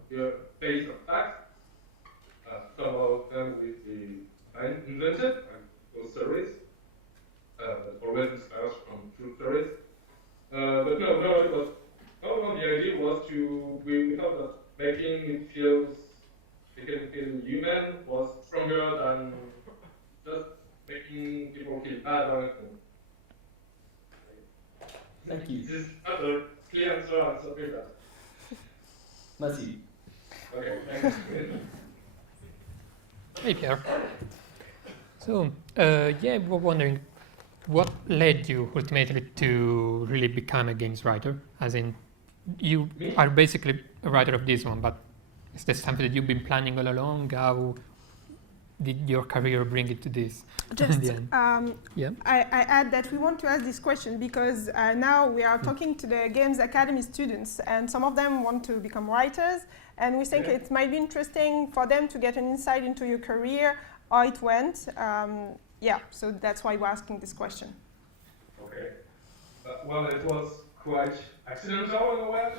your base of facts. Some of them we invented, like those stories, that always inspires from true stories. But no, it was all the idea was we thought that making it feel human was stronger than just making people feel bad or anything. Thank you. This is not a clear answer, I'm sorry for that. Merci. Okay, thank you. Hey, Pierre. So, yeah, we were wondering, what led you ultimately to really become a games writer? As in, you are basically a writer of this one, but is this something that you've been planning all along? How did your career bring it to this? Just, yeah. I add that we want to ask this question because now we are talking to the Games Academy students, and some of them want to become writers, and we think it might be interesting for them to get an insight into your career, how it went. Yeah, so that's why we're asking this question. Okay. Well, it was quite accidental in a way.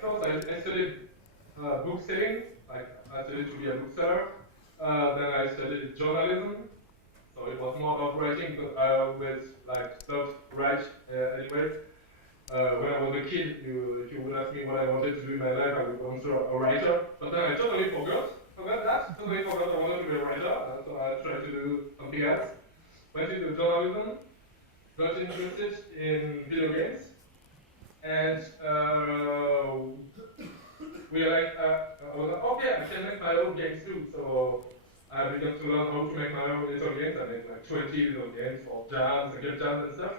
First, I studied book selling, like I studied to be a bookseller. Then I studied journalism, so it was more about writing, but I always loved to write anyway. When I was a kid, if you would ask me what I wanted to do in my life, I would answer a writer. But then I totally forgot I wanted to be a writer, so I tried to do something else. Went into journalism, got interested in video games, and we I was like, okay, I can make my own games too. So I began to learn how to make my own little games. I made like 20 little games for jams and game jams and stuff.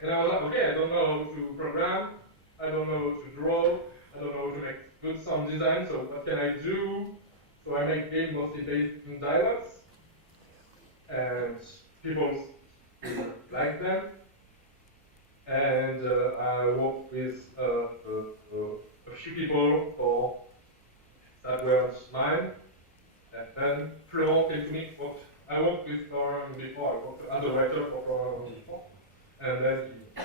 And I was like, okay, I don't know how to program, I don't know how to draw, I don't know how to make good sound design, so what can I do? So I make games mostly based in dialogues, and people like them. And I worked with a few people that weren't mine. And then Florent came to me. I worked with our as a writer for Fourneau before, and then he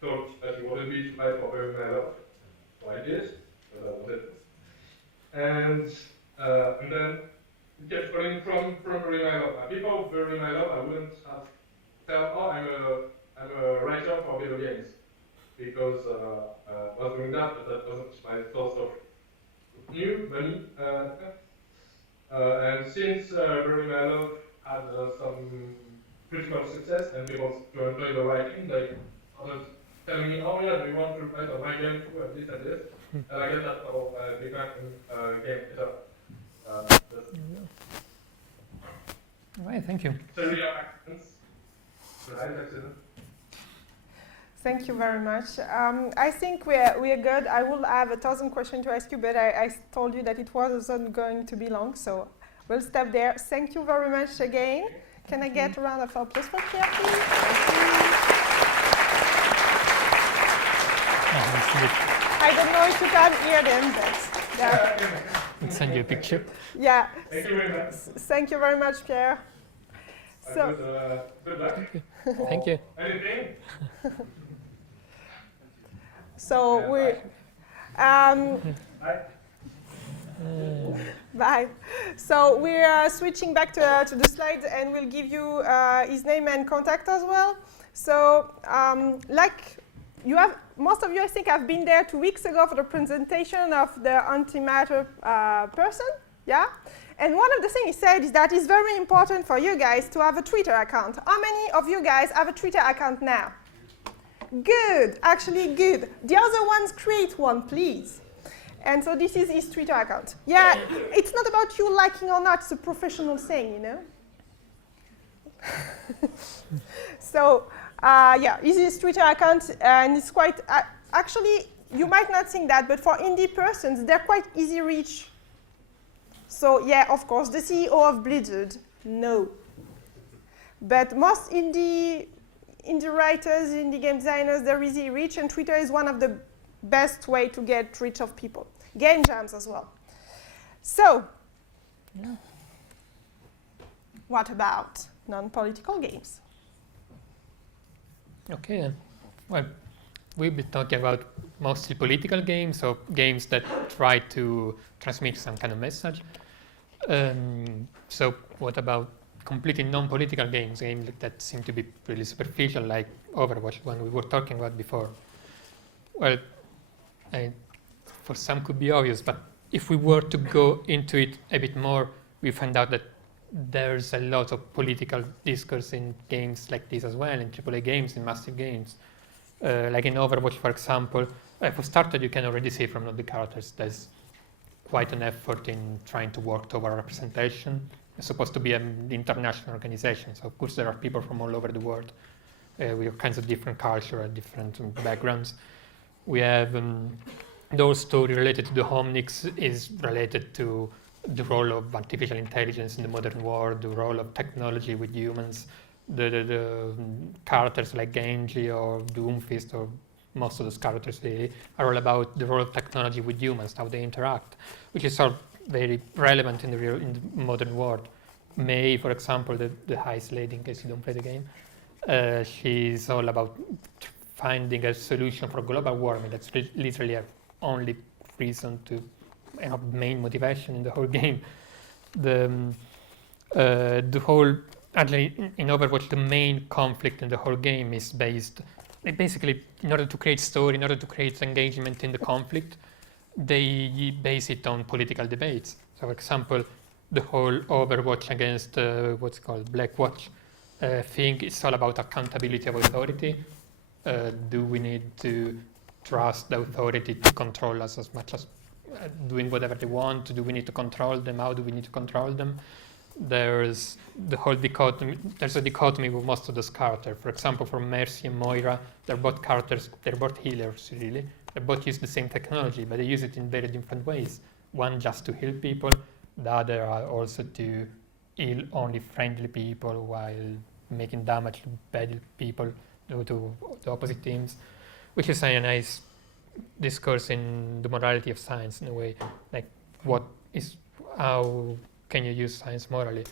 thought that he wanted me to write for Very My Love, so I did, but that was it. And then it kept falling from Very My Love. Before Very My Love, I wouldn't have said, oh, I'm a writer for video games, because I was doing that, but that wasn't my source of new money. And since Very My Love had some critical success and people to enjoy the writing, they started telling me, oh yeah, do you want to write on my game too, and this and this. And I guess that's how I became game editor. All right, thank you. So we are accidents. Accident. Thank you very much. I think we're good. I will have 1,000 questions to ask you, but I told you that it wasn't going to be long, so we'll stop there. Thank you very much again. Can I get a round of applause for Pierre, please? I don't know if you can hear them, but yeah. I'll send you a picture. Yeah. Thank you very much. Thank you very much, Pierre. So, Good luck. Thank you. Anything? so we. Bye. So we are switching back to the slides, and we'll give you his name and contact as well. So, like you have, most of you, I think, have been there 2 weeks ago for the presentation of the antimatter person, yeah? And one of the things he said is that it's very important for you guys to have a Twitter account. How many of you guys have a Twitter account now? Good, actually good. The other ones, create one, please. And so this is his Twitter account. Yeah, it's not about you liking or not, it's a professional thing, you know? So, yeah, this is his Twitter account, and it's quite, actually, you might not think that, but for indie persons, they're quite easy reach. So, yeah, of course, the CEO of Blizzard, no. But most indie writers, indie game designers, they're easy reach, and Twitter is one of the best way to get reach of people. Game jams as well. So, what about non-political games? Okay, then. Well, we'll be talking about mostly political games, or games that try to transmit some kind of message. So what about completely non-political games that seem to be really superficial, like Overwatch, one we were talking about before? Well, for some could be obvious, but if we were to go into it a bit more, we find out that there's a lot of political discourse in games like this as well, in AAA games, in massive games. Like in Overwatch, for example, for starters, you can already see from the characters there's quite an effort in trying to work toward representation. It's supposed to be an international organization, so of course there are people from all over the world with all kinds of different culture and different backgrounds. We have those story related to the Omnics is related to the role of artificial intelligence in the modern world, the role of technology with humans. The characters like Genji or Doomfist, or most of those characters really, are all about the role of technology with humans, how they interact, which is sort of very relevant in the modern world. May, for example, the Ice Lady, in case you don't play the game, she's all about finding a solution for global warming. That's literally her only reason to, main motivation in the whole game. The whole, actually, in Overwatch, the main conflict in the whole game is based, basically, in order to create story, in order to create engagement in the conflict, they base it on political debates. So, for example, the whole Overwatch against what's called Blackwatch thing is all about accountability of authority. Do we need to trust the authority to control us as much as doing whatever they want? Do we need to control them? How do we need to control them? There's the whole dichotomy. There's a dichotomy with most of those characters. For example, for Mercy and Moira, they're both characters. They're both healers, really. They both use the same technology, but they use it in very different ways. One just to heal people, the other are also to heal only friendly people while making damage to bad people, to the opposite teams, which is a nice discourse in the morality of science in a way. Like, how can you use science morally?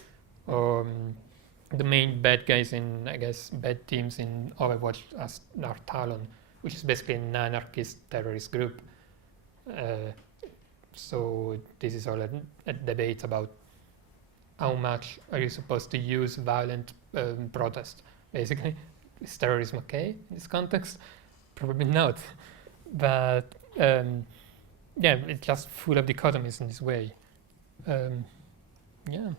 the main bad guys in, I guess, bad teams in Overwatch are Talon, which is basically an anarchist terrorist group. So this is all a debate about how much are you supposed to use violent protest, basically. Is terrorism okay in this context? Probably not. But yeah, it's just full of dichotomies in this way. Yeah.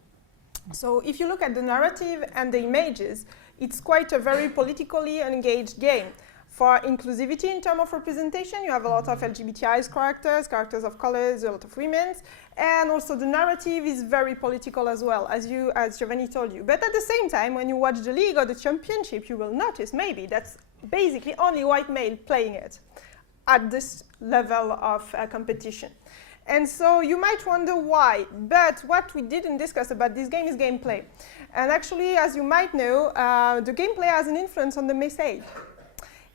So if you look at the narrative and the images, it's quite a very politically engaged game. For inclusivity in terms of representation, you have a lot of LGBTI characters of colors, a lot of women, and also the narrative is very political as well, as Giovanni told you. But at the same time, when you watch the league or the championship, you will notice maybe that's basically only white male playing it at this level of competition. And so you might wonder why, but what we didn't discuss about this game is gameplay. And actually, as you might know, the gameplay has an influence on the message.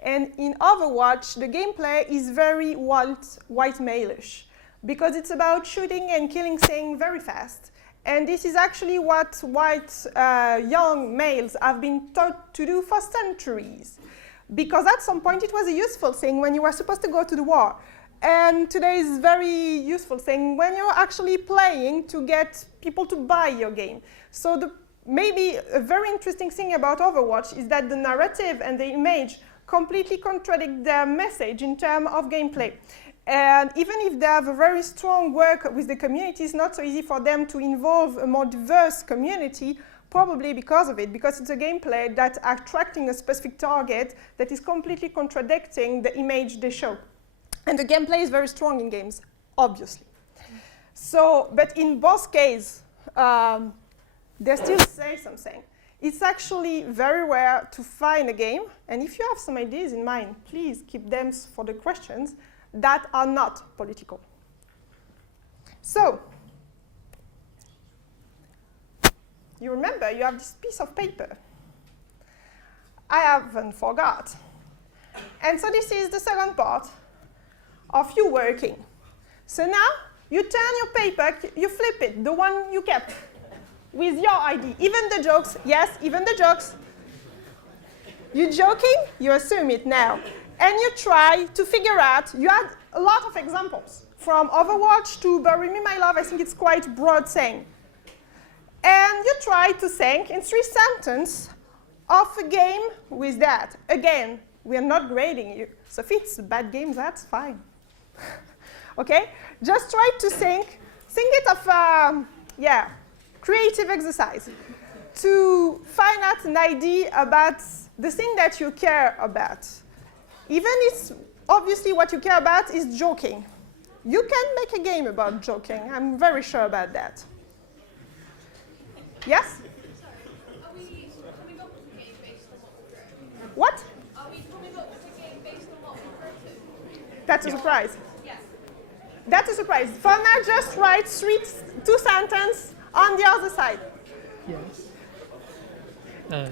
And in Overwatch, the gameplay is very white male-ish, because it's about shooting and killing things very fast. And this is actually what white young males have been taught to do for centuries. Because at some point it was a useful thing when you were supposed to go to the war. And today is a very useful thing when you're actually playing to get people to buy your game. So maybe a very interesting thing about Overwatch is that the narrative and the image completely contradict their message in terms of gameplay. And even if they have a very strong work with the community, it's not so easy for them to involve a more diverse community, probably because of it, because it's a gameplay that's attracting a specific target that is completely contradicting the image they show. And the gameplay is very strong in games, obviously. So, but in both cases, they still say something. It's actually very rare to find a game, and if you have some ideas in mind, please keep them for the questions that are not political. So, you remember you have this piece of paper. I haven't forgot. And so this is the second part of you working. So now, you turn your paper, you flip it, the one you kept, with your ID. Even the jokes, yes, even the jokes. You joking? You assume it now. And you try to figure out, you had a lot of examples. From Overwatch to Bury Me My Love, I think it's quite broad saying. And you try to think in 3 sentences of a game with that. Again, we are not grading you. So if it's a bad game, that's fine. Okay? Just try to think it of, creative exercise to find out an idea about the thing that you care about. Even if obviously what you care about is joking. You can make a game about joking. I'm very sure about that. Yes? Are we coming up with a game based on what we've written? What? Are we coming up with a game based on what we've written? That's a surprise. Yes. That's a surprise. For now, just write 2 sentences on the other side. Yes. Yes.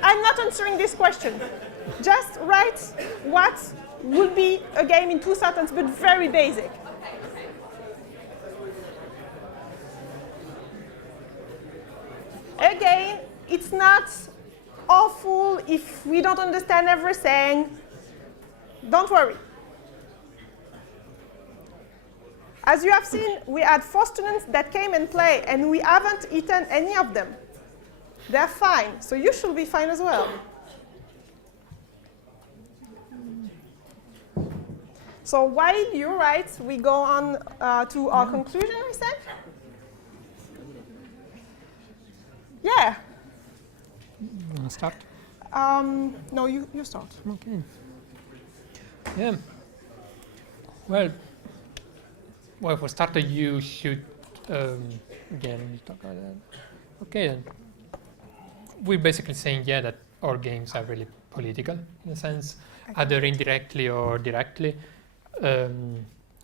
I'm not answering this question. Just write what would be a game in 2 sentences, but very basic. Again, it's not awful if we don't understand everything. Don't worry. As you have seen, we had 4 students that came and played, and we haven't eaten any of them. They're fine, so you should be fine as well. So while you write, we go on to our conclusion, I think. Yeah. You want to start? No, you start. Okay. Yeah. Well, for starter, you should again talk about that. Okay, then. We're basically saying that our games are really political in a sense, either indirectly or directly.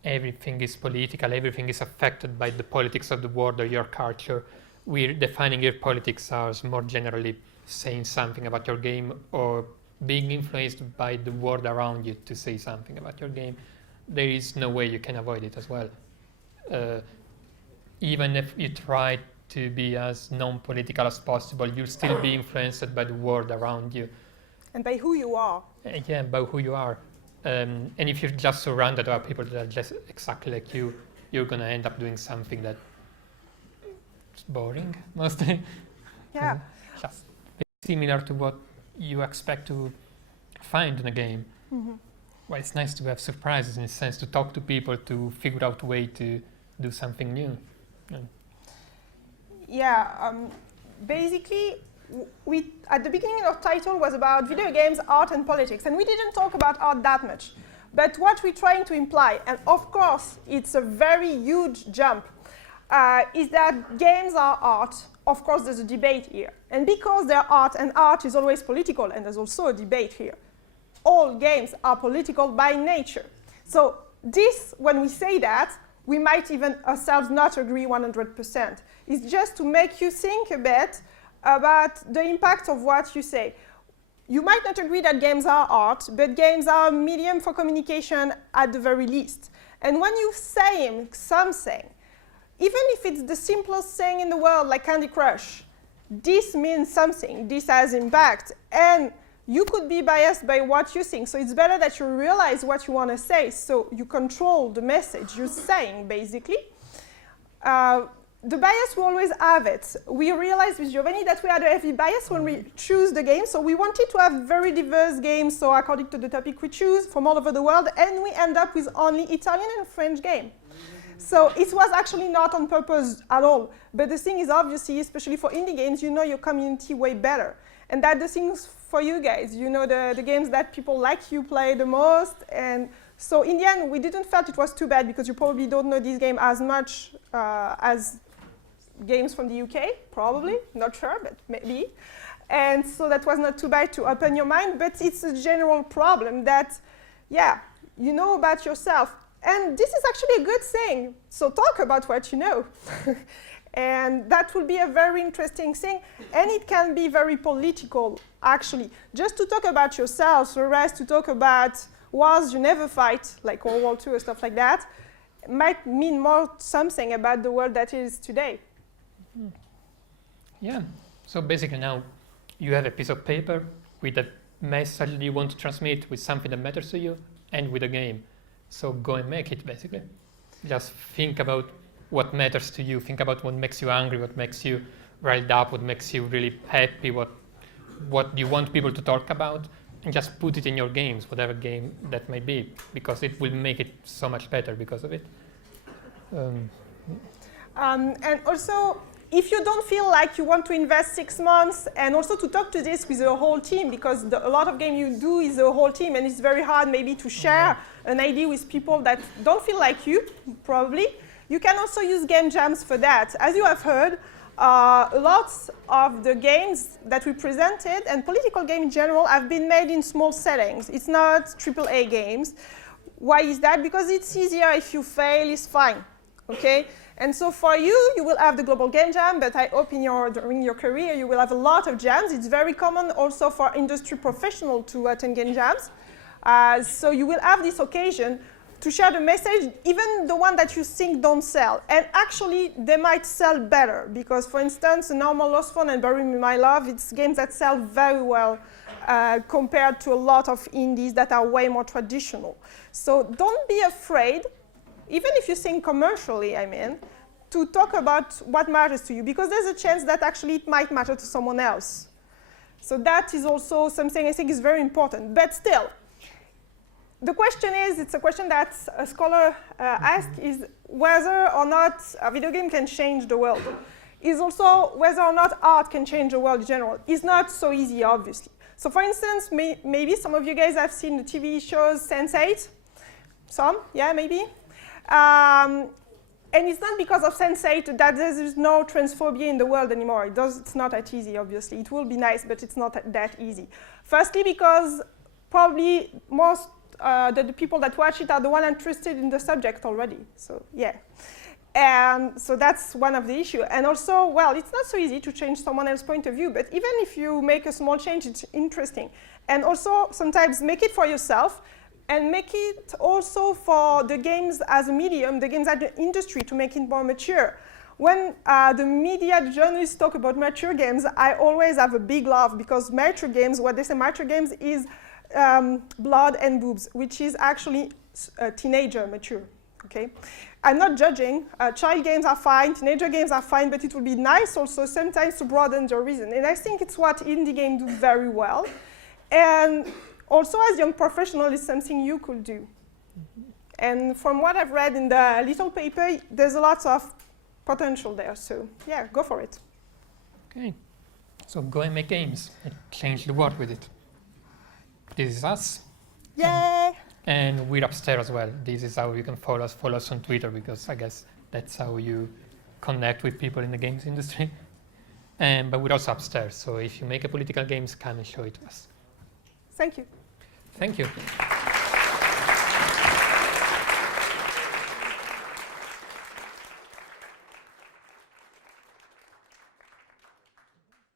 Everything is political. Everything is affected by the politics of the world or your culture. We're defining your politics as more generally saying something about your game or being influenced by the world around you to say something about your game. There is no way you can avoid it as well. Even if you try to be as non-political as possible. You'll still be influenced by the world around you. And by who you are. Yeah, by who you are. And if you're just surrounded by people that are just exactly like you, you're going to end up doing something that's boring, mostly. Yeah. Just similar to what you expect to find in a game. Mm-hmm. Well, it's nice to have surprises in a sense, to talk to people, to figure out a way to do something new. Yeah, basically, we at the beginning of title was about video games, art, and politics, and we didn't talk about art that much. But what we're trying to imply, and of course it's a very huge jump, is that games are art. Of course, there's a debate here, and because they're art, and art is always political, and there's also a debate here. All games are political by nature. So this, when we say that, we might even ourselves not agree 100%. It's just to make you think a bit about the impact of what you say. You might not agree that games are art, but games are a medium for communication at the very least. And when you say something, even if it's the simplest thing in the world, like Candy Crush, this means something, this has impact, and you could be biased by what you think. So it's better that you realize what you want to say, so you control the message you're saying, basically. The bias, we always have it. We realized with Giovanni that we had a heavy bias when we choose the game, so we wanted to have very diverse games, so according to the topic we choose, from all over the world, and we end up with only Italian and French game. So it was actually not on purpose at all. But the thing is, obviously, especially for indie games, you know your community way better. And that the things for you guys, you know the games that people like you play the most. And so in the end, we didn't felt it was too bad because you probably don't know this game as much as games from the UK, probably, not sure, but maybe. And so that was not too bad to open your mind, but it's a general problem that, yeah, you know about yourself. And this is actually a good thing, so talk about what you know. And that will be a very interesting thing, and it can be very political, actually. Just to talk about yourself, whereas to talk about wars you never fight, like World War II or stuff like that, might mean more something about the world that is today. Yeah, so basically now you have a piece of paper with a message you want to transmit, with something that matters to you, and with a game. So go and make it, basically. Just think about what matters to you. Think about what makes you angry, what makes you riled up, what makes you really happy, what you want people to talk about, and just put it in your games, whatever game that might be, because it will make it so much better because of it. And also, if you don't feel like you want to invest 6 months, and also to talk to this with the whole team, because a lot of game you do is a whole team, and it's very hard maybe to share an idea with people that don't feel like you, probably. You can also use game jams for that. As you have heard, lots of the games that we presented, and political games in general, have been made in small settings. It's not AAA games. Why is that? Because it's easier. If you fail, it's fine, okay? And so for you, you will have the global game jam, but I hope during your career, you will have a lot of jams. It's very common also for industry professionals to attend game jams. So you will have this occasion to share the message, even the one that you think don't sell. And actually, they might sell better, because for instance, a normal Lost Phone and Bury Me My Love, it's games that sell very well compared to a lot of indies that are way more traditional. So don't be afraid, even if you think commercially, I mean, to talk about what matters to you, because there's a chance that actually it might matter to someone else. So that is also something I think is very important. But still, the question is, it's a question that a scholar asked, is whether or not a video game can change the world. Is also whether or not art can change the world in general. It's not so easy, obviously. So for instance, maybe some of you guys have seen the TV shows Sense8. Some, yeah, maybe. And it's not because of Sense8 that there is no transphobia in the world anymore. It's not that easy, obviously. It will be nice, but it's not that easy. Firstly, because probably most the people that watch it are the ones interested in the subject already. So yeah. And so that's one of the issues. And also, well, it's not so easy to change someone else's point of view, but even if you make a small change, it's interesting. And also, sometimes make it for yourself, and make it also for the games as a medium, the games as the industry, to make it more mature. when the media journalists talk about mature games, I always have a big laugh because mature games, what they say mature games is blood and boobs, which is actually teenager mature. Okay, I'm not judging. Child games are fine, teenager games are fine, but it would be nice also sometimes to broaden the reason. And I think it's what indie games do very well. And also as young professional, it's something you could do. And from what I've read in the little paper, there's a lot of potential there. So yeah, go for it. Okay, so go and make games and change the world with it. This is us. Yay! And we're upstairs as well. This is how you can follow us on Twitter, because I guess that's how you connect with people in the games industry. But we're also upstairs, so if you make a political games, come and show it to us. Thank you. Thank you.